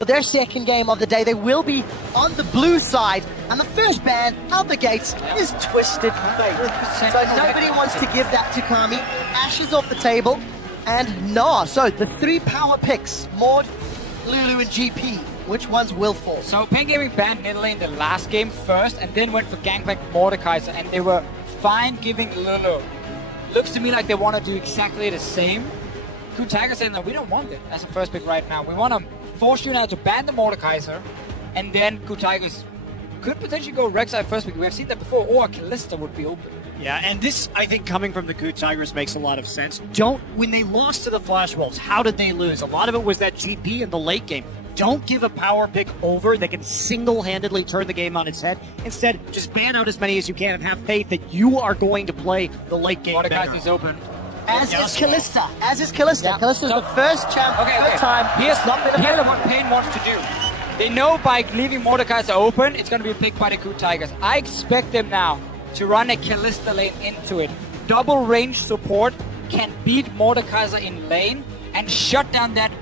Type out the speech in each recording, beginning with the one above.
For their second game of the day, they will be on the blue side, and the first ban out the gates is Twisted Fate. So nobody wants to give that to Kami. Ash is off the table, and Nah. So the three power picks, Maud, Lulu, and GP. Which ones will fall? So paiN Gaming banned mid lane the last game first, and then went for Gangplank Mordekaiser, and they were fine giving Lulu. Looks to me like they want to do exactly the same. KOO Tigers saying that we don't want it as a first pick right now. We want to force you now to ban the Mordekaiser, and then KOO Tigers could potentially go Rek'Sai first pick. We have seen that before, or Kalista would be open. Yeah, and this, I think, coming from the KOO Tigers makes a lot of sense. When they lost to the Flash Wolves, how did they lose? A lot of it was that GP in the late game. Don't give a power pick over that can single-handedly turn the game on its head. Instead, just ban out as many as you can and have faith that you are going to play the late game better. Mordekaiser's open. As is Kalista. Yeah. Kalista's the first champ. Okay. Time. Here's what paiN wants to do. They know by leaving Mordekaiser open, it's going to be picked by the KOO Tigers. I expect them now to run a Kalista lane into it. Double range support can beat Mordekaiser in lane and shut down that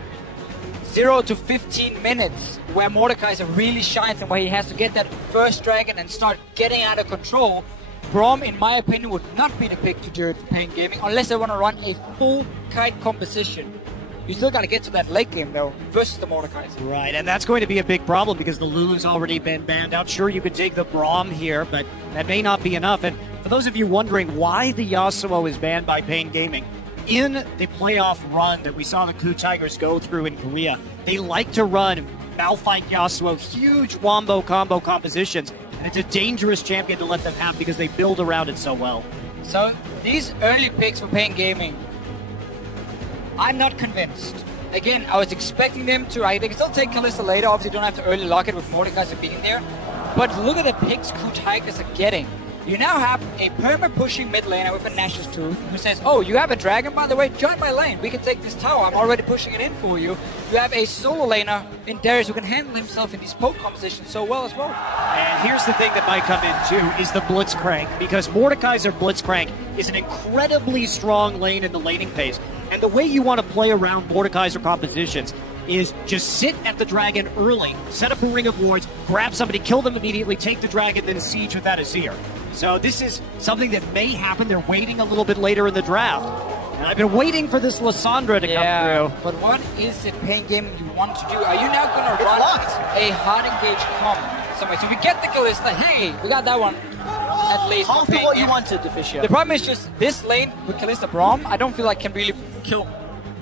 0 to 15 minutes where Mordekaiser really shines and where he has to get that first dragon and start getting out of control. Braum, in my opinion, would not be the pick to do it for paiN Gaming unless they want to run a full kite composition. You still got to get to that late game, though, versus the Mordekaiser. Right, and that's going to be a big problem because the Lulu's already been banned out. Sure, you could take the Braum here, but that may not be enough. And for those of you wondering why the Yasuo is banned by paiN Gaming, in the playoff run that we saw the KOO Tigers go through in Korea, they like to run Malphite Yasuo, huge wombo combo compositions, and it's a dangerous champion to let them have because they build around it so well. So these early picks for paiN Gaming, I'm not convinced. Again, I was expecting them to, they can still take Kalista later, obviously don't have to early lock it with Mordekaiser being there, but look at the picks KOO Tigers are getting. You now have a perma-pushing mid laner with a Nash's Tooth who says, oh, you have a dragon, by the way? Join my lane. We can take this tower. I'm already pushing it in for you. You have a solo laner in Darius who can handle himself in these poke compositions so well as well. And here's the thing that might come in, too, is the Blitzcrank, because Mordekaiser Blitzcrank is an incredibly strong lane in the laning phase. And the way you want to play around Mordekaiser compositions is just sit at the dragon early, set up a ring of wards, grab somebody, kill them immediately, take the dragon, then siege with that Azir. So this is something that may happen. They're waiting a little bit later in the draft. And I've been waiting for this Lissandra to come through. But what is it paiN Gaming you want to do? Are you now going to run a hard engage comp somewhere? So we get the Kalista. Hey, we got that one. At least half of what you wanted, Deficio. The problem is just this lane with Kalista Braum, I don't feel like can really kill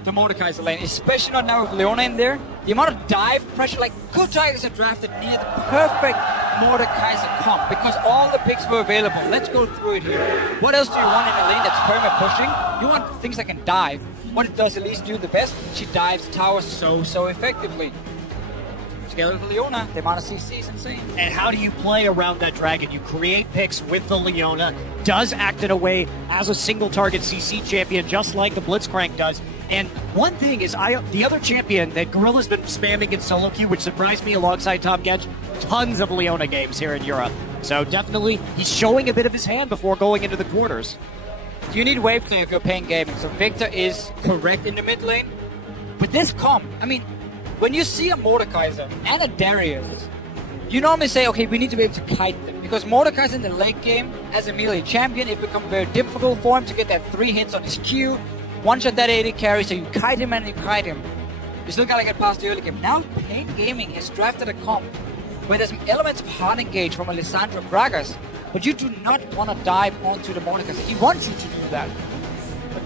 the Mordekaiser lane, especially not now with Leona in there. The amount of dive pressure, like KOO Tigers are drafted near the perfect Mordekaiser comp because all the picks were available. Let's go through it here. What else do you want in a lane that's perma pushing? You want things that can dive. What does Elise do the best? She dives towers so effectively. Together with Leona, the amount of CC is insane. And how do you play around that dragon? You create picks with the Leona, does act in a way as a single target CC champion, just like the Blitzcrank does. And one thing is, the other champion that Gorilla's been spamming in solo queue, which surprised me alongside Tom Gedge, tons of Leona games here in Europe. So definitely, he's showing a bit of his hand before going into the quarters. You need wave clear if you're paiN Gaming. So Victor is correct in the mid lane. With this comp, I mean, when you see a Mordekaiser and a Darius, you normally say, okay, we need to be able to kite them. Because Mordekaiser in the late game, as a melee champion, it becomes very difficult for him to get that 3 hits on his Q. One-shot that 80 carry, so you kite him and you kite him. You still gotta get past the early game. Now paiN Gaming has drafted a comp where there's some elements of hard engage from a Lissandra Gragas, but you do not want to dive onto the Mordekaiser. He wants you to do that.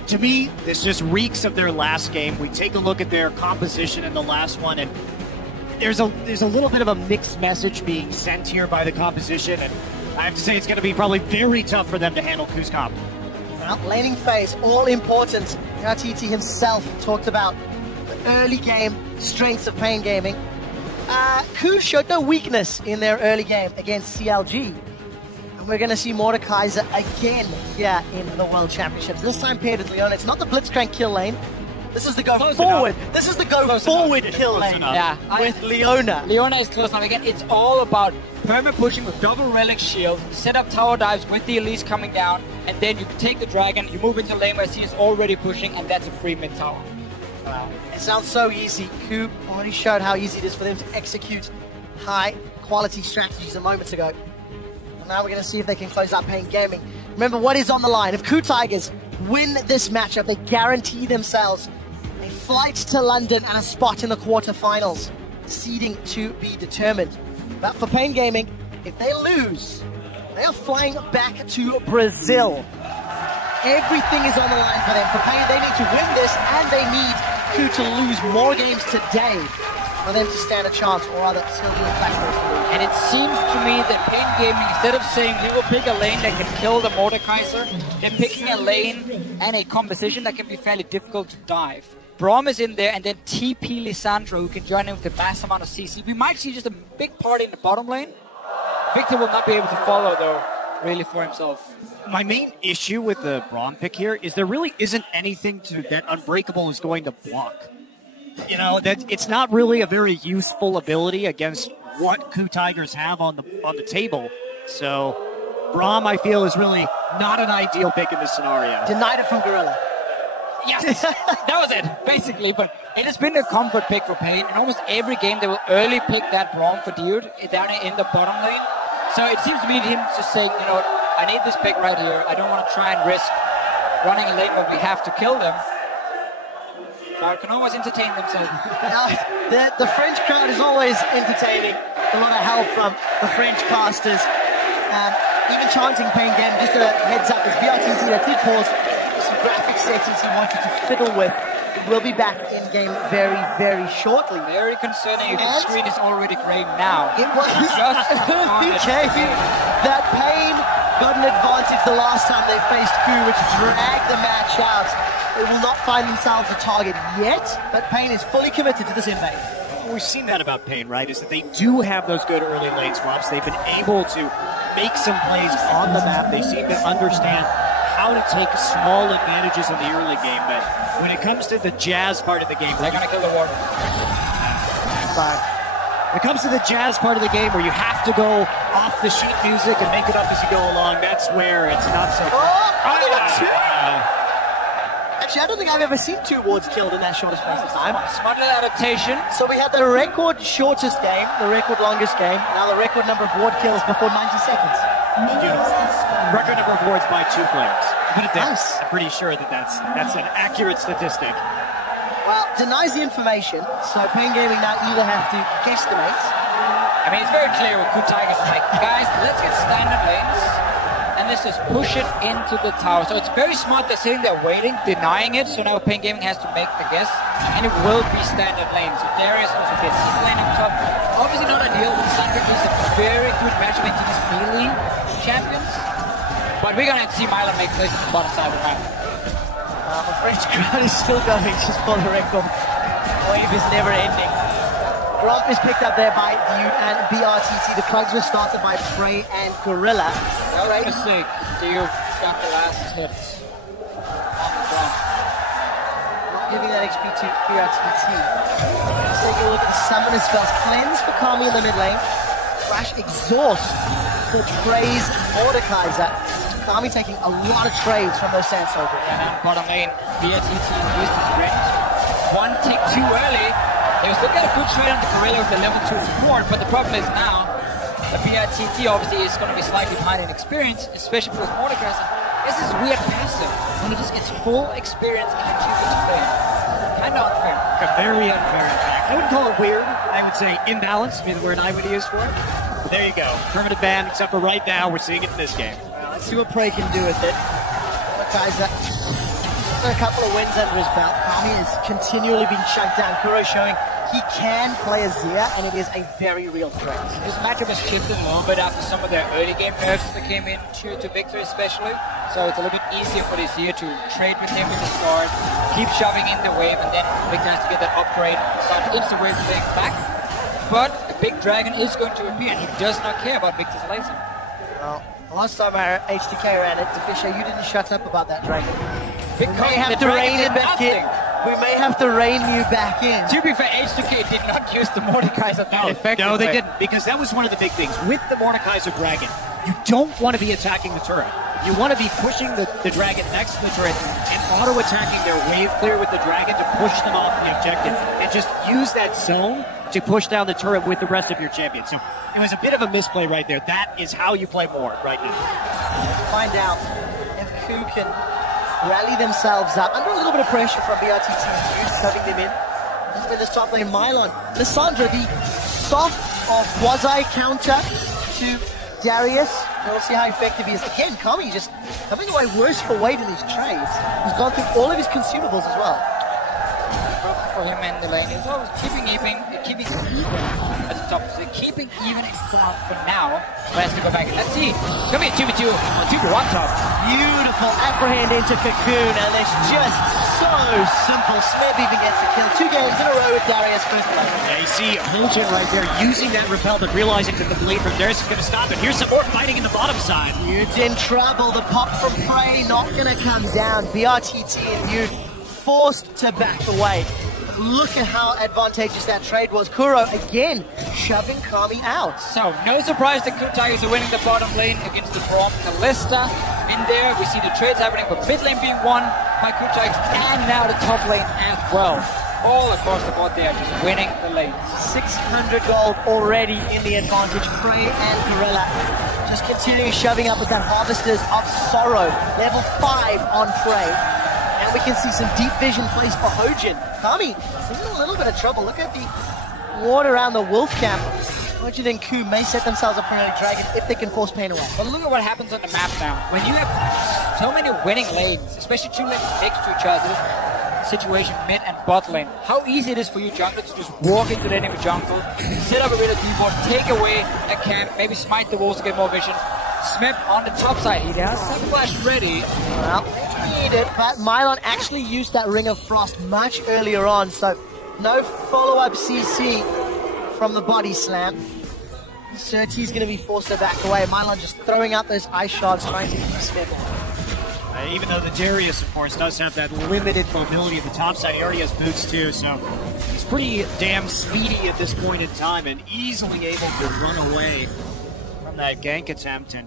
To me, this just reeks of their last game. We take a look at their composition in the last one, and there's a little bit of a mixed message being sent here by the composition, and I have to say it's going to be probably very tough for them to handle KOO's comp. Well, laning phase, all important. RTT himself talked about the early game strengths of paiN Gaming. KOO showed no weakness in their early game against CLG. And we're going to see Mordekaiser again here in the World Championships. This time paired with Leona. It's not the Blitzcrank kill lane. This is the go forward. This is the go forward kill lane with Leona. Leona is close enough. Again, it's all about perma pushing with double relic shield, set up tower dives with the Elise coming down, and then you take the dragon, you move into lane where she is already pushing, and that's a free mid tower. Wow. It sounds so easy. KOO already showed how easy it is for them to execute high-quality strategies a moment ago. And now we're going to see if they can close out paiN Gaming. Remember what is on the line. If KOO Tigers win this matchup, they guarantee themselves a flight to London and a spot in the quarterfinals. Seeding to be determined. But for paiN Gaming, if they lose, they are flying back to Brazil. Everything is on the line for them. For paiN, they need to win this, and they need KOO to lose more games today for them to stand a chance, or rather, still be a flash race. And it seems to me that paiN Gaming, instead of saying we will pick a lane that can kill the Mordekaiser, they're picking a lane and a composition that can be fairly difficult to dive. Braum is in there, and then TP Lisandro, who can join in with the vast amount of CC. We might see just a big party in the bottom lane. Victor will not be able to follow, though, really for himself. My main issue with the Braum pick here is there really isn't anything that Unbreakable is going to block. You know, that it's not really a very useful ability against what KOO Tigers have on the table. So Braum, I feel, is really not an ideal pick in this scenario. Denied it from Gorilla. Yes, that was it, basically. But it has been a comfort pick for paiN. In almost every game, they will early pick that Braum for Dude down in the bottom lane. So it seems to me him just saying, you know what, I need this pick right here. I don't want to try and risk running a lane when we have to kill them. But can always entertain themselves. The French crowd is always entertaining. A lot of help from the French casters. Even chanting paiN Game, just a heads up, as BRTC that did pause some graphic settings he wanted to fiddle with. We'll be back in game very, very shortly. Very concerning. The screen is already grey now. It was just indicating that paiN got an advantage the last time they faced KOO, which dragged the match out. They will not find themselves a target yet, but paiN is fully committed to this invade. We've seen that about paiN, right? Is that they do have those good early lane swaps. They've been able to make some plays on the map. They seem to understand how to take small advantages in the early game, but when it comes to the jazz part of the game, they're going to kill the water. When it comes to the jazz part of the game where you have to go off the sheet music and make it up as you go along, that's where it's not so Actually, I don't think I've ever seen 2 wards killed in that shortest space of time. Smart adaptation. So we had the record shortest game, the record longest game, now the record number of ward kills before 90 seconds. Record number of wards by 2 players. Put it there. Nice. I'm pretty sure that that's an accurate statistic. Well, denies the information, so paiN Gaming now either have to guesstimate. I mean, it's very clear with KOO Tigers, like, guys, let's get standard lanes, and let's just push it into the tower. So it's very smart they're sitting there waiting, denying it, so now paiN Gaming has to make the guess, and it will be standard lanes. So Darius also gets his lane up top. Obviously not ideal, but Sandra is a very good matchup into these melee champions. But we're going to see Milo make plays on the bottom side of the map. The French crowd is still going, just for the record. Wave is never ending. Gromp is picked up there by Dude and BRTT. The plugs were started by Prey and Gorilla. No mistake. Dude got the last hit on the Gromp. Not giving that XP to BRTT. Let's take a look at the summoner spells. Cleanse for Kami in the mid lane. Flash Exhaust for Prey's Mordekaiser. Kami taking a lot of trades from those Sand Soldiers. And bottom lane, BRTT used his sprint. 1 tick too early. They will still get a good trade on the Gorilla with the level 2 support, but the problem is now, the BRTT obviously is going to be slightly behind in experience, especially for Mordekaiser. This is weird passive, when he just gets full experience in a Cupid's play. Kind of unfair. Very unfair, in fact. I wouldn't call it weird. I would say imbalanced, maybe the word I would use for it. But there you go. Permanent ban, except for right now, we're seeing it in this game. Well, let's see what Prey can do with it. Mordekaiser, a couple of wins under his belt. Kami has continually been shut down. Kuro showing he can play Azir, and it is a very real threat. This matchup has shifted a little bit after some of their early game nerfs that came in to Victor especially. So it's a little bit easier for this Azir to trade with him with the start, keep shoving in the wave, and then Victor has to get that upgrade, start instant wave playing back. But the big dragon is going to appear, and he does not care about Victor's laser. Well, last time our HTK ran it, Fisher, you didn't shut up about that dragon. We may have to rein it back in. We may have to rein you back in. To be fair, H2K did not use the Mordekaiser that effectively. No, they didn't, because that was one of the big things. With the Mordekaiser Dragon, you don't want to be attacking the turret. You want to be pushing the dragon next to the turret and auto-attacking their wave clear with the dragon to push them off the objective, and just use that zone to push down the turret with the rest of your champions. So it was a bit of a misplay right there. That is how you play more right now. Let's find out if KOO can rally themselves up under a little bit of pressure from BRTT, shoving them in. With this top lane, Mylon. Lissandra, the soft or quasi-counter to Darius. And we'll see how effective he is. Again, Kami just coming away worse for weight in his trades. He's gone through all of his consumables as well. For him in the lane, he's always keeping even at the top. So keeping even in front for now. But has to go back. Let's see. It's going to be a 2v2 or 2v1 top. Beautiful apprehend into Cocoon, and it's just so simple. Smeb even gets the kill. 2 games in a row with Darius first place. Yeah, you see Hojin right there using that repel, but realizing that the blade from Darius is going to stop it. Here's some more fighting in the bottom side. You're in trouble. The pop from Prey not going to come down. BRTT and you forced to back away. Look at how advantageous that trade was. Kuro again shoving Kami out. So no surprise the KOO Tigers are winning the bottom lane against the Braum. Kalista in there. We see the trades happening, but mid lane being won by KOO Tigers, and now the top lane as well. All across the board there, just winning the lane. 600 gold already in the advantage. Prey and Gorilla just continuing shoving up with that Harvesters of Sorrow. Level 5 on Prey. And we can see some deep vision placed for Hojin. Kami is in a little bit of trouble. Look at the ward around the wolf camp. Hojin and KOO may set themselves up for an early dragon if they can force paiN away. But look at what happens on the map now. When you have so many winning lanes, especially 2 lanes next to each other, situation mid and bot lane, how easy it is for you jungler to just walk into the enemy jungle, set up a bit of keyboard, take away a camp, maybe smite the walls to get more vision. Smeb on the top side, he has some flash ready. Well, need it, but Mylon actually used that Ring of Frost much earlier on, so no follow-up CC from the body slam. Surtees going to be forced to back away. Mylon just throwing out those ice shards, trying to keep Smeb off. Even though the Darius, of course, does have that limited mobility at the top side, he already has boots too, so he's pretty damn speedy at this point in time and easily able to run away from that gank attempt. And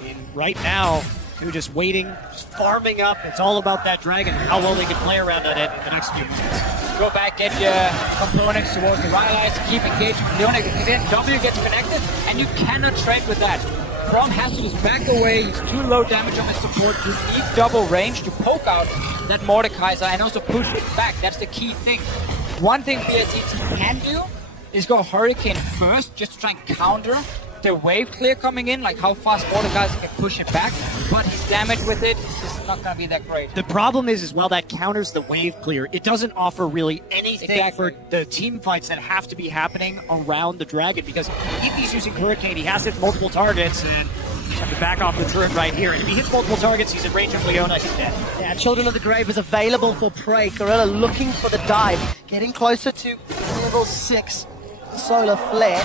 I mean, right now, KOO just waiting, just farming up. It's all about that dragon, how well they can play around on it in the next few minutes. Go back, get your components towards the right eyes, keep engaging with Leonic, because then W gets connected, and you cannot trade with that. Braum has to just back away. He's too low damage on his support. You need double range to poke out that Mordekaiser and also push it back. That's the key thing. One thing BRTT can do is go Hurricane first, just to try and counter the wave clear coming in, like how fast Mordekaiser can push it back, but his damage with it is just not going to be that great. The problem is while that counters the wave clear, it doesn't offer really anything for the team fights that have to be happening around the dragon, because if he's using Hurricane, he has to hit multiple targets, and you have to back off the turret right here. And if he hits multiple targets, he's in range of Leona, he's dead. Yeah, Children of the Grave is available for Prey. Gorilla looking for the dive, getting closer to level 6 Solar Flare.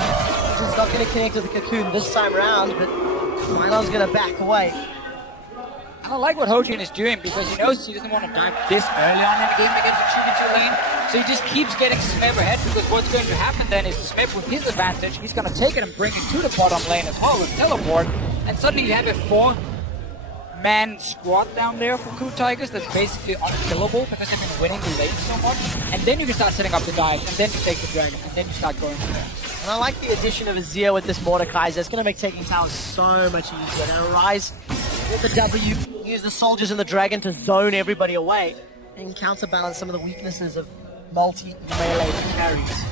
He's not going to connect with the Cocoon this time around, but Mylon's going to back away. I don't like what Hojin is doing, because he knows he doesn't want to dive this early on in the game against the 2v2 lane. So he just keeps getting Smeb ahead, because what's going to happen then is Smeb with his advantage, he's going to take it and bring it to the bottom lane as well with teleport. And suddenly you have a 4-man squad down there for KOO Tigers that's basically unkillable because they've been winning the lane so much. And then you can start setting up the dive, and then you take the dragon, and then you start going from there. And I like the addition of Azir with this Mordekaiser. It's going to make taking towers so much easier. Now Rise with the W, use the soldiers and the dragon to zone everybody away and counterbalance some of the weaknesses of multi-melee carries.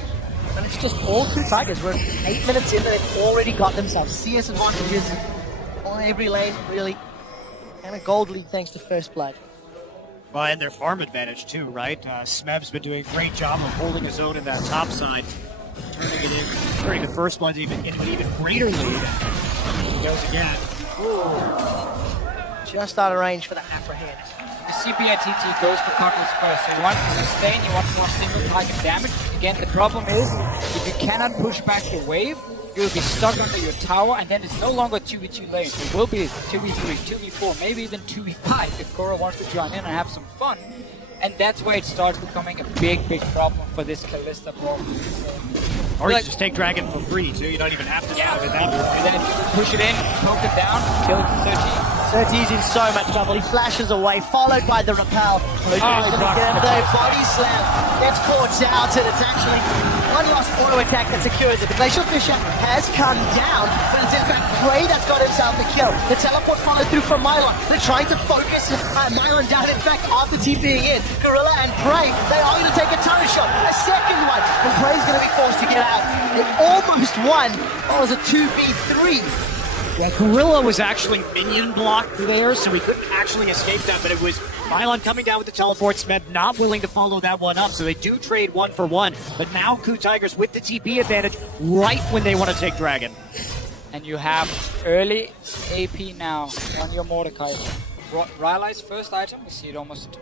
And it's just all KOO Tigers. We're 8 minutes in and they've already got themselves CS advantages on every lane, really. And a gold lead thanks to First Blood. Well, and their farm advantage too, right? Smeb's been doing a great job of holding his own in that top side, turning the First Blood into an even greater lead. He goes again. Ooh. Just out of range for the apprehend. The CBITT goes for Cutlass first. So you want to sustain, you want more single target damage. Again, the problem is, if you cannot push back the wave, you'll be stuck under your tower, and then it's no longer 2v2 lane. It will be 2v3, 2v4, maybe even 2v5 if Kuro wants to join in and have some fun. And that's why it starts becoming a big, big problem for this Kalista problem. Or you just take Dragon for free, too. You don't even have to with that. And then you push it in, poke it down, kill it to 30. He's in so much trouble. He flashes away, followed by the repel. He's going to get the body slam. Gets caught out, and it's actually one last auto attack that secures it. The Glacial Fisher has come down, but it's in fact paiN that's got himself the kill. The teleport followed through from Mylon. They're trying to focus Mylon down. In fact, after TPing in, Gorilla and paiN, they are going to take a turret shot. A second one, and paiN's going to be forced to get out. It almost won. Oh, it was a 2v3. Well, Gorilla was actually minion blocked there, so he couldn't actually escape that, but it was Mylon coming down with the teleport, Smeb not willing to follow that one up, so they do trade 1 for 1. But now KOO Tigers with the TP advantage right when they want to take Dragon. And you have early AP now on your Mordecai. Rylai's first item, we see it almost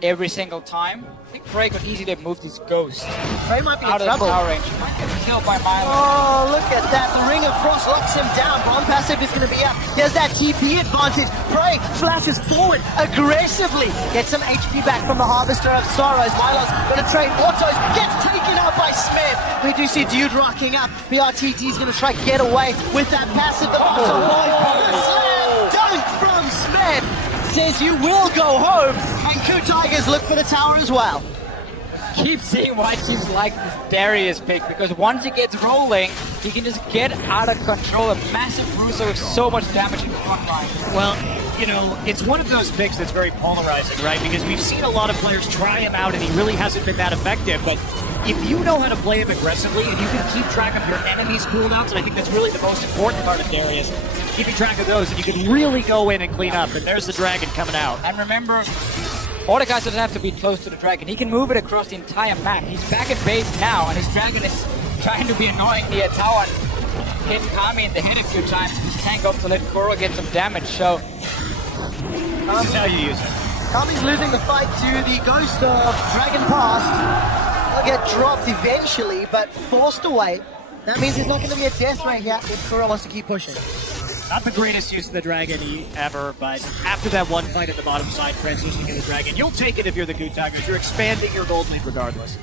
every single time. I think paiN could easily move this ghost paiN might be out in of the trouble. power range. He might get killed by Mylon. Oh, look at that. The Ring of Frost locks him down. Bomb passive is going to be up. There's that TP advantage. paiN flashes forward aggressively. Gets some HP back from the Harvester of Sorrows. Mylon's going to trade autos. Gets taken out by Smeb. We do see Dude rocking up. BRTT is going to try to get away with that passive. The slam dunk from Smeb. Says you will go home, and KOO Tigers look for the tower as well. Keep seeing why teams like this Darius pick, because once he gets rolling, he can just get out of control. A massive bruiser with so much damage in the front line. Well, you know, it's one of those picks that's very polarizing, right? Because we've seen a lot of players try him out, and he really hasn't been that effective, but if you know how to play him aggressively, and you can keep track of your enemy's cooldowns, and I think that's really the most important part of Darius, keeping track of those, and you can really go in and clean up, and there's the Dragon coming out. And remember, Mordecai doesn't have to be close to the Dragon. He can move it across the entire map. He's back at base now, and his Dragon is trying to be annoying near tower. Hit Kami in the head a few times. His tank up to let Kuro get some damage, so This is how you use it. Kami's losing the fight to the ghost of Dragon Past. He'll get dropped eventually, but forced away. That means there's not going to be a death ray here if Kuro wants to keep pushing. Not the greatest use of the Dragon ever, but after that one fight at the bottom side, transitioning to the Dragon, you'll take it if you're the KOO Tigers. You're expanding your gold lead regardless.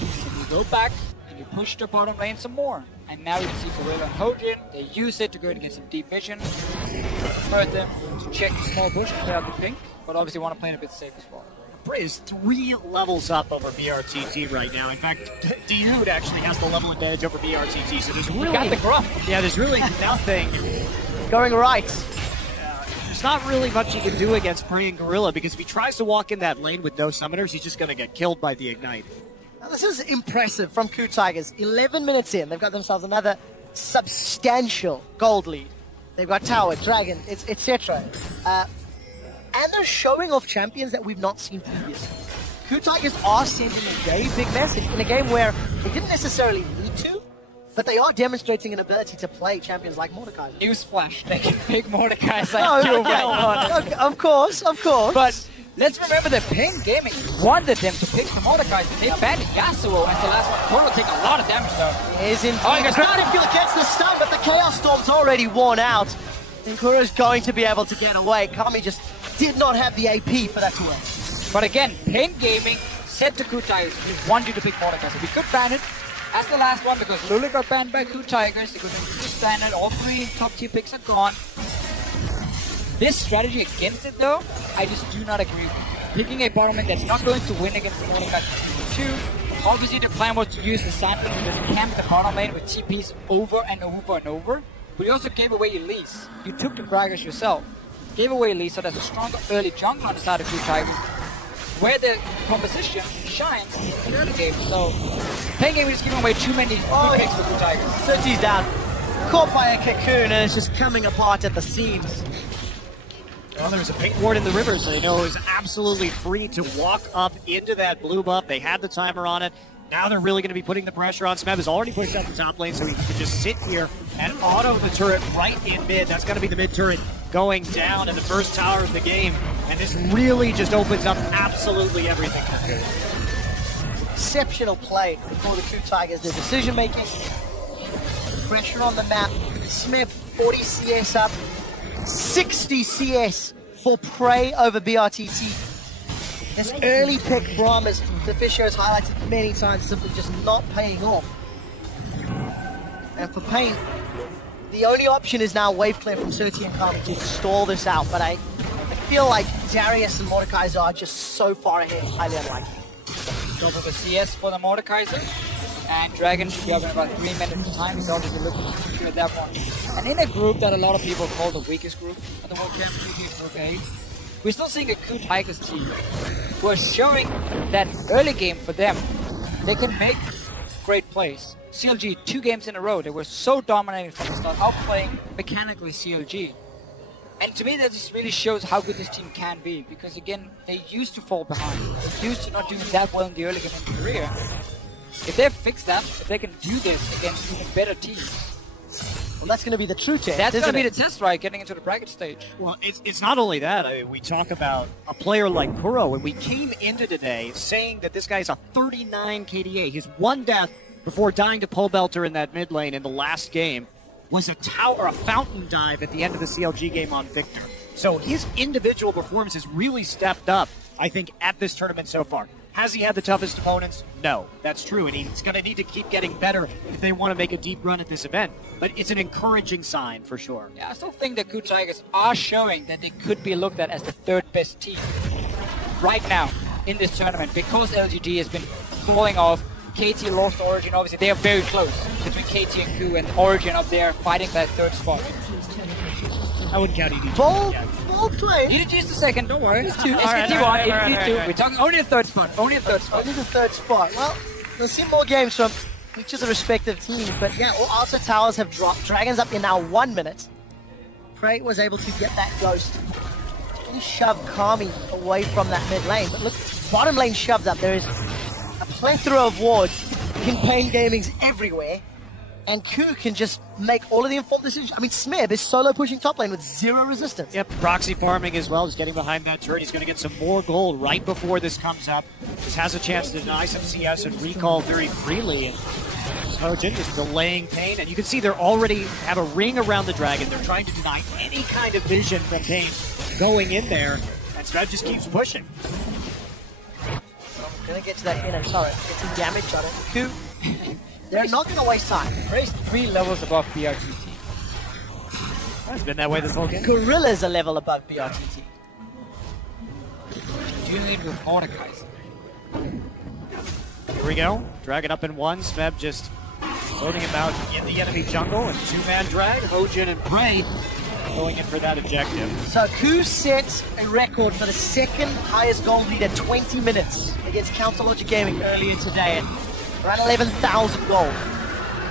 So you go back and you push the bottom lane some more. And now you can see Gorilla and Hojin. They use it to go and get some deep vision. Hurt them to check the small bush and play out the pink, but obviously want to play it a bit safe as well. paiN is 3 levels up over BRTT right now. In fact, Dude actually has the level advantage over BRTT, so there's really... got the gruff. Yeah, there's really nothing... Going right. There's not really much you can do against paiN Gorilla, because if he tries to walk in that lane with no summoners, he's just going to get killed by the Ignite. Now, this is impressive from KOO Tigers. 11 minutes in, they've got themselves another substantial gold lead. They've got Tower, Dragon, etc. And they're showing off champions that we've not seen previously. KOO Tigers are sending a very big message in a game where they didn't necessarily need to, but they are demonstrating an ability to play champions like Mordecai. Newsflash, they can pick Mordecai No, okay. Of course. But let's remember that paiN Gaming wanted them to pick the Mordecai. They banned Yasuo as the last one. Kuro take a lot of damage though. Is indeed. Oh, he got Battlefield gets the stun, but the Chaos Storm's already worn out. And Kuro's going to be able to get away. Kami just did not have the AP for that to work. But again, paiN Gaming said to KOO Tigers, we want you to pick Mordecai. So we could ban it as the last one because Lulu got banned by KOO Tigers. They could just ban it. All 3 top tier picks are gone. This strategy against it though, I just do not agree with. Picking a bottom lane that's not going to win against Mordecai 2. Obviously the plan was to use the Sandwich to just camp the bottom lane with TPs over and over and over. But you also gave away Elise. You took the Gragas yourself. Gave away Elise, so there's a stronger early jungle on the side of KOO Tigers. Where the composition shines in the early game. So paiN Gaming is giving away too many picks for KOO Tigers. Serti's down. Caught by a cocoon and it's just coming apart at the seams. Well, there's a pink ward in the river, so they know it was absolutely free to walk up into that blue buff. They had the timer on it. Now they're really going to be putting the pressure on. Smeb has already pushed out the top lane, so he can just sit here and auto the turret right in mid. That's going to be the mid turret going down in the first tower of the game. And this really just opens up absolutely everything. Exceptional play for the KOO Tigers. Their decision making, pressure on the map. Smeb 40 CS up, 60 CS for paiN over BRTT. This early pick Brahmas, the Fisher has highlighted many times, simply just not paying off. And for paiN, The only option is now wave clear from Surti and Kami to stall this out, but I feel like Darius and Mordekaiser are just so far ahead, highly unlikely. Drop of a CS for the Mordekaiser, and Dragon should be up in about 3 minutes time. He's already looking to secure that one. And in a group that a lot of people call the weakest group of the World Championship, Group A, we're still seeing a KOO Tigers team who are showing that early game for them, they can make great plays. CLG, 2 games in a row, they were so dominating from the start, outplaying mechanically CLG. And to me, that just really shows how good this team can be, because again, they used to fall behind. They used to not do that well in the early game of their career. If they fix that, if they can do this against even better teams, well, that's going to be the true test. That's going to be the test, right? Getting into the bracket stage. Well, it's not only that. I mean, we talk about a player like Kuro, and we came into today saying that this guy's a 39 KDA. He's 1 death before dying to pole belter in that mid lane in the last game. Was a tower, a fountain dive at the end of the CLG game on Victor. So his individual performance has really stepped up, I think, at this tournament so far. Has he had the toughest opponents? No, that's true, and he's going to need to keep getting better if they want to make a deep run at this event. But it's an encouraging sign, for sure. Yeah, I still think that KOO Tigers are showing that they could be looked at as the 3rd best team right now in this tournament, because LGD has been falling off. KT lost Origin, obviously. They are very close between KT and KOO, and Origin up there fighting that 3rd spot. I wouldn't count EDG. Bold play. EDG's the 2nd, don't worry. It's 2. We're talking only a 3rd spot. Only a 3rd spot. Only the 3rd spot. Well, we'll see more games from each of the respective teams, but yeah, all outer towers have dropped. Dragon's up in now 1 minute. Prey was able to get that ghost. He shoved Kami away from that mid lane, but look, bottom lane shoved up. There is a plethora of wards in paiN Gaming's everywhere, and KOO can just make all of the informed decisions. I mean, Smeb is solo pushing top lane with 0 resistance. Yep, proxy farming as well, just getting behind that turret. He's going to get some more gold right before this comes up. Just has a chance to deny some CS and recall very freely. And Hojin just delaying paiN, and you can see they already have a ring around the dragon. They're trying to deny any kind of vision from paiN going in there, and Smeb just keeps pushing. Gonna get to that inner turret, get some damage on it. KOO, they're not gonna waste time. Prey's 3 levels above BRTT. It's been that way this whole game. Gorilla's a level above BRTT. Do you need with Mordekaiser? Here we go. Dragon up in 1. Smeb just floating about in the enemy jungle, and 2-man drag. Hojin and Prey going in for that objective. So KOO set a record for the 2nd highest gold lead at 20 minutes against Counter Logic Gaming earlier today at around 11,000 gold.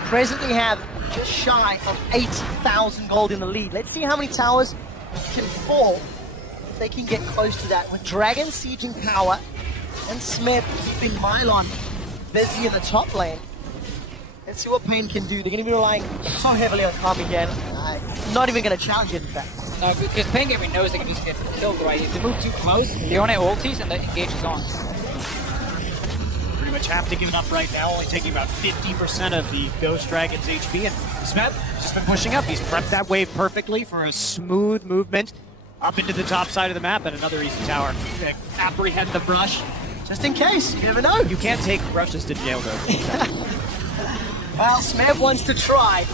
Presently have just shy of 8,000 gold in the lead. Let's see how many towers can fall if they can get close to that. With Dragon sieging power and Smeb keeping Mylon busy in the top lane. Let's see what paiN can do. They're going to be relying so heavily on Kami again. Not even going to challenge it, in fact. No, because paiN Gaming knows they can just get killed, right? If they move too close, they only ultis and the engage is on. Pretty much have to give it up right now, only taking about 50% of the Ghost Dragon's HP. And Smeb just been pushing up. He's prepped that wave perfectly for a smooth movement up into the top side of the map, and another easy tower. Apprehend the brush. Just in case, you never know. You can't take brushes to jail, though. Well, Smeb wants to try.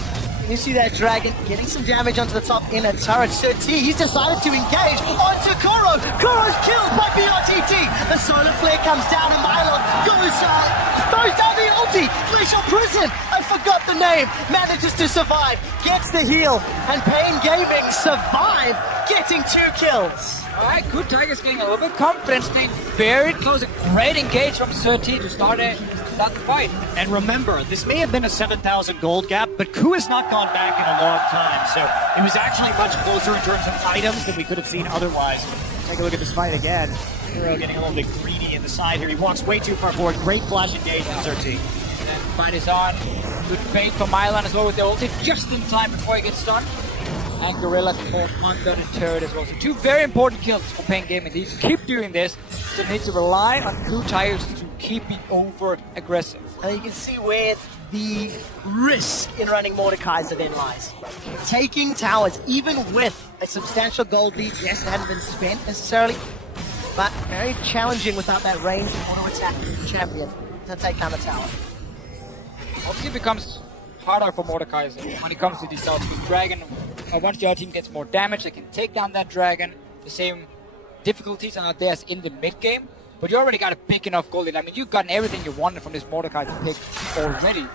You see that Dragon getting some damage onto the top inner turret. Surti, he's decided to engage onto Kuro. Kuro's killed by BRTT. The solar flare comes down and Mylon throws down the ulti. Glacial Prison, I forgot the name. Manages to survive, gets the heal, and paiN Gaming survive, getting 2 kills. Alright, KOO Tigers getting a little bit confidence, being very close. A great engage from Surti to start the fight. And remember, this may have been a 7,000 gold gap, but KOO has not gone back in a long time, so it was actually much closer in terms of items than we could have seen otherwise. Take a look at this fight again. Hero getting a little bit greedy in the side here. He walks way too far forward. Great flash engage from Surti. And then fight is on. Good bait for Mylon as well with the ulti, just in time before he gets stunned. And Gorilla to fall under the turret as well. So 2 very important kills for paiN Gaming. They need to keep doing this. So they need to rely on KOO Tigers to keep being over aggressive. And you can see where the risk in running Mordekaiser then lies. Taking towers, even with a substantial gold lead, yes, it hadn't been spent necessarily, but very challenging without that range auto attack champion to take down the tower. Obviously it becomes harder for Mordekaiser when it comes to these ults. Because Dragon, once the other team gets more damage, they can take down that Dragon. The same difficulties are out there as in the mid game. But you already got a big enough goal lead. I mean, you've gotten everything you wanted from this Mordekaiser pick already.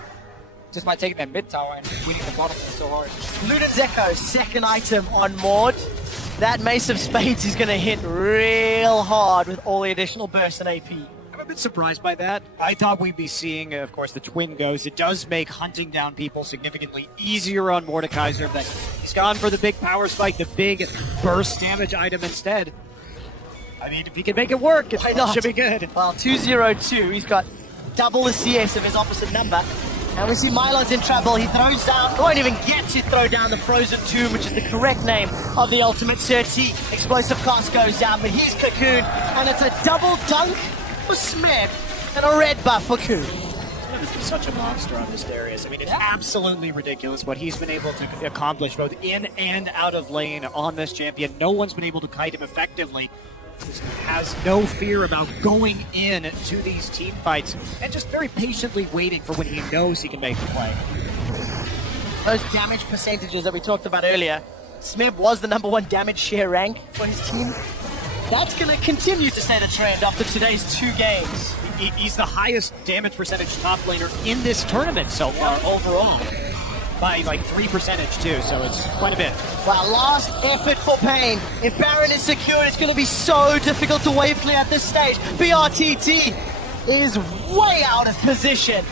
Just by taking that mid tower and winning the bottom so hard. Luden's Echo, second item on Mord. That Mace of Spades is going to hit real hard with all the additional burst and AP. I'm a bit surprised by that. I thought we'd be seeing, of course, the twin ghosts. It does make hunting down people significantly easier on Mordekaiser, but he's gone for the big power spike, the big burst damage item instead. I mean, if he can make it work, it should be good. Well, 202, he's got double the CS of his opposite number. And we see Mylon's in trouble. He throws down, won't even get to throw down the Frozen Tomb, which is the correct name of the ultimate. Certi, explosive cost goes down, but he's cocooned, and it's a double dunk for Smith and a red buff for KOO. He's such a monster on this Darius. I mean, it's absolutely ridiculous what he's been able to accomplish both in and out of lane on this champion. No one's been able to kite him effectively. He has no fear about going in to these team fights and just very patiently waiting for when he knows he can make the play. Those damage percentages that we talked about earlier, Smeb was the #1 damage share rank for his team. That's going to continue to stay the trend after today's 2 games. He's the highest damage percentage top laner in this tournament so far overall. By like 3% too, so it's quite a bit. Well, last effort for paiN. If Baron is secured, it's going to be so difficult to wave clear at this stage. BRTT is way out of position.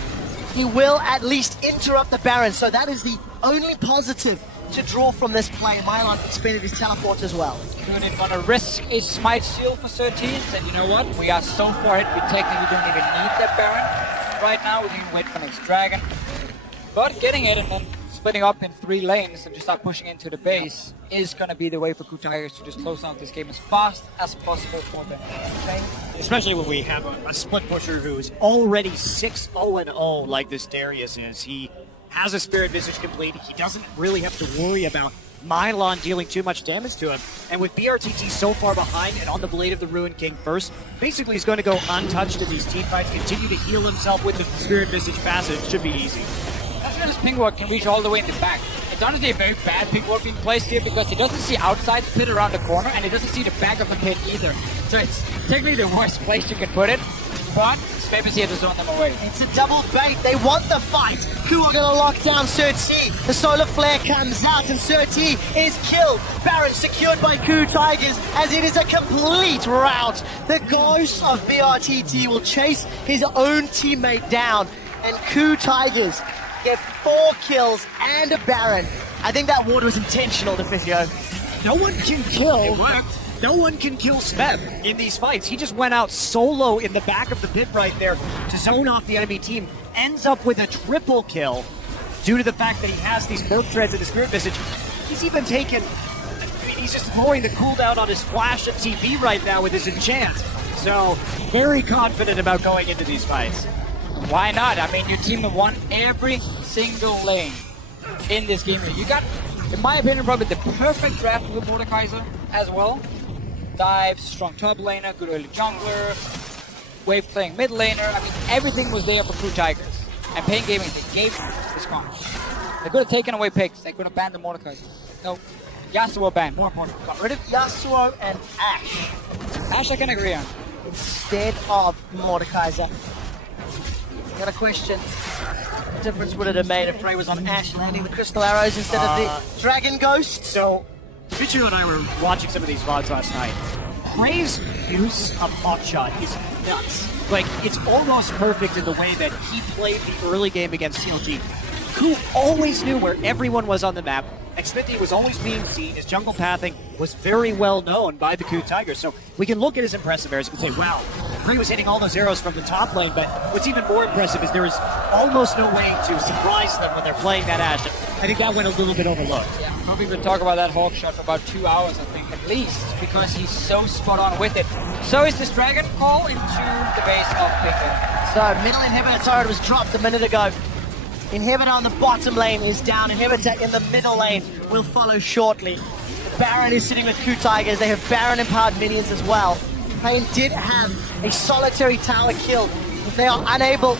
He will at least interrupt the Baron, so that is the only positive to draw from this play. Mylon expended his teleport as well. Good, and gonna risk a smite shield for 13. And you know what? We are so far ahead, we technically don't even need that Baron. Right now, we can wait for next Dragon. But getting it and then splitting up in 3 lanes and just start pushing into the base is going to be the way for KOO Tigers to just close out this game as fast as possible for them. Okay? Especially when we have a split pusher who's already 6-0-0 like this Darius is. He has a Spirit Visage complete. He doesn't really have to worry about Mylon dealing too much damage to him. And with BRTT so far behind and on the Blade of the Ruined King first, basically he's going to go untouched in these team fights, continue to heal himself with the Spirit Visage passage. Should be easy. This ping ward can reach all the way in the back. It's honestly a very bad ping ward being placed here because it doesn't see outside the pit around the corner and it doesn't see the back of the pit either. So it's technically the worst place you can put it, but Smeb is here to zone them away. It's a double bait. They want the fight. KOO are going to lock down Certi. The solar flare comes out and Certi is killed. Baron secured by KOO Tigers as it is a complete rout. The ghost of BRTT will chase his own teammate down and KOO Tigers get 4 kills and a Baron. I think that ward was intentional, Deficio. No one can kill. No one can kill Smeb in these fights. He just went out solo in the back of the pit right there to zone off the enemy team. Ends up with a triple kill due to the fact that he has these Merc Treads and the Spirit Visage. He's even taken... He's just throwing the cooldown on his flash and TP right now with his enchant. So, very confident about going into these fights. Why not? I mean, your team have won every single lane in this game. You got, in my opinion, probably the perfect draft with Mordekaiser as well. Dive, strong top laner, good early jungler, wave playing mid laner. I mean, everything was there for KOO Tigers. And paiN Gaming, they gave this one. They could have taken away picks. They could have banned the Mordekaiser. No, Yasuo banned, more important. Got rid of Yasuo and Ashe. Ashe I can agree on. Instead of Mordekaiser. Got a question. What difference would it have made if Frey was on Ashe landing the crystal arrows instead of the dragon ghost? So, Pichu and I were watching some of these VODs last night. Frey's use of hotshot is nuts. Like, it's almost perfect in the way that he played the early game against CLG. KOO always knew where everyone was on the map. Xfinity was always being seen. His jungle pathing was very well known by the KOO Tigers. So we can look at his impressive arrows and say, wow, Frey was hitting all those arrows from the top lane. But what's even more impressive is there is almost no way to surprise them when they're playing that Ashe. I think that went a little bit overlooked. Yeah, probably been talking about that Hawk shot for about 2 hours, I think, at least, because he's so spot on with it. So is this dragon call into the base of Pickle. So middle inhibitor turret was dropped a minute ago. Inhibitor on the bottom lane is down. Inhibitor in the middle lane will follow shortly. Baron is sitting with KOO Tigers. They have Baron empowered minions as well. paiN did have a solitary tower kill. If they are unable,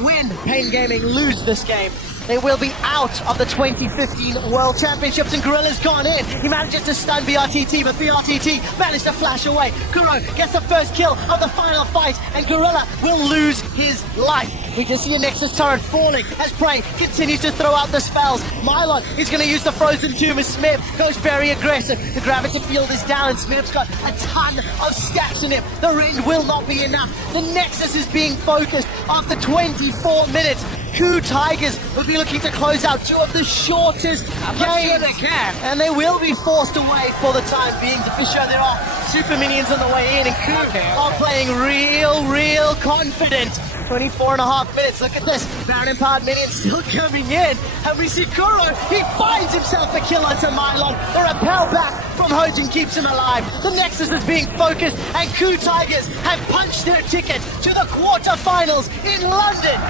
win, paiN Gaming lose this game. they will be out of the 2015 World Championships, and Gorilla's gone in. He manages to stun BRTT, but BRTT managed to flash away. Kuro gets the first kill of the final fight, and Gorilla will lose his life. We can see a Nexus turret falling as Prey continues to throw out the spells. Mylon is going to use the Frozen Tomb as Smith goes very aggressive. The gravity field is down, and Smith's got a ton of stacks in him. The range will not be enough. The Nexus is being focused after 24 minutes. KOO Tigers will be looking to close out two of the shortest games. They can. And they will be forced away for the time being. To sure there are super minions on the way in, and KOO are playing real confident. 24.5 minutes, look at this. Baron Empowered minions still coming in. And we see Kuro, he finds himself a kill onto Mylon. The repel back from Hojin keeps him alive. The Nexus is being focused, and KOO Tigers have punched their ticket to the quarterfinals in London.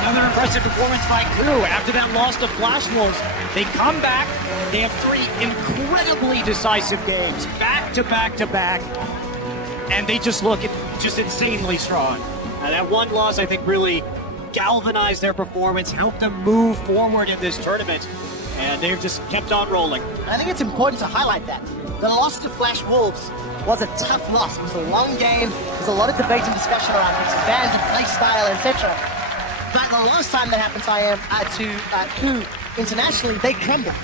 Another impressive performance by KOO. After that loss to Flash Wolves, they come back. They have 3 incredibly decisive games, back to back, and they just look just insanely strong. That one loss, I think, really galvanized their performance, helped them move forward in this tournament, and they've just kept on rolling. I think it's important to highlight that. The loss to Flash Wolves was a tough loss. It was a long game. There's a lot of debate and discussion around its bans and play style, etc. But the last time that happened to KOO internationally, they crumbled.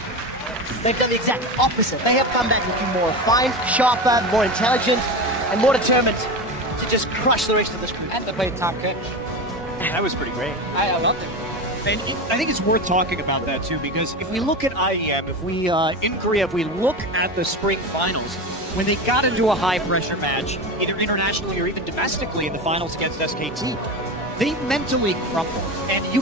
They've done the exact opposite. They have come back looking more refined, sharper, more intelligent, and more determined to just crush the rest of this group. And they played top catch. That was pretty great. I loved it. And I think it's worth talking about that too, because if we look at IEM, if we in Korea, if we look at the spring finals, when they got into a high pressure match, either internationally or even domestically in the finals against SKT, they mentally crumbled, and you